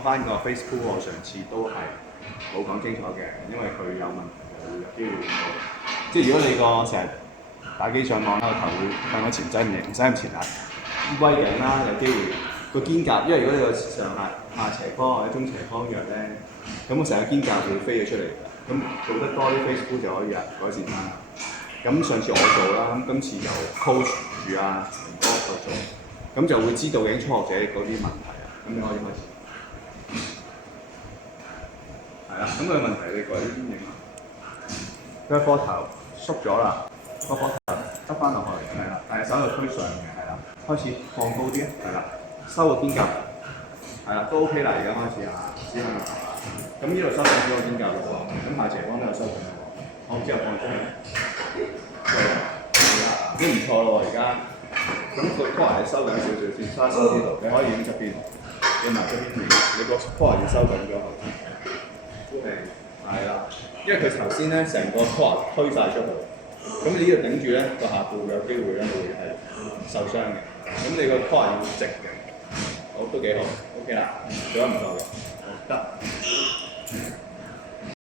講翻個 Facebook，我上次都係冇講清楚嘅，因為佢有問題就會有機會令到，即係如果你個成日打機上網啦，個頭會向個前側唔使咁前壓，龜頸啦，有機會個肩胛，因為如果你個上下斜方或者中斜方弱咧，咁個成個肩胛會飛咗出嚟㗎。咁做得多啲 Facebook 就可以改善翻。咁上次我做啦，咁今次由 coach 住啊明哥去做，咁就會知道已經初學者嗰啲問題啊。咁你可以開始。係啦，咁佢問題你改啲邊影啊？佢個膊頭縮咗啦，個膊頭得翻落去，係啦，但係手又推上嘅，係啦，開始放高啲，係啦，收個肩胛，係啦，都 OK 啦，而家開始啊，只係咁呢度收緊咗個肩胛咯喎，咁下斜方都有收緊咯喎，好之後放出嚟，都唔錯咯喎，而家，咁個 core 你收緊少少先，收呢度，你可以影側邊，影埋側邊面，你個 core 要收緊咗後邊。係啦，因為佢頭先咧成個 core 推晒出去，咁你呢度頂住咧個下部有機會咧會係受傷嘅。咁你個 core 要直嘅，好都幾好 ，OK 啦，做得唔錯嘅，得。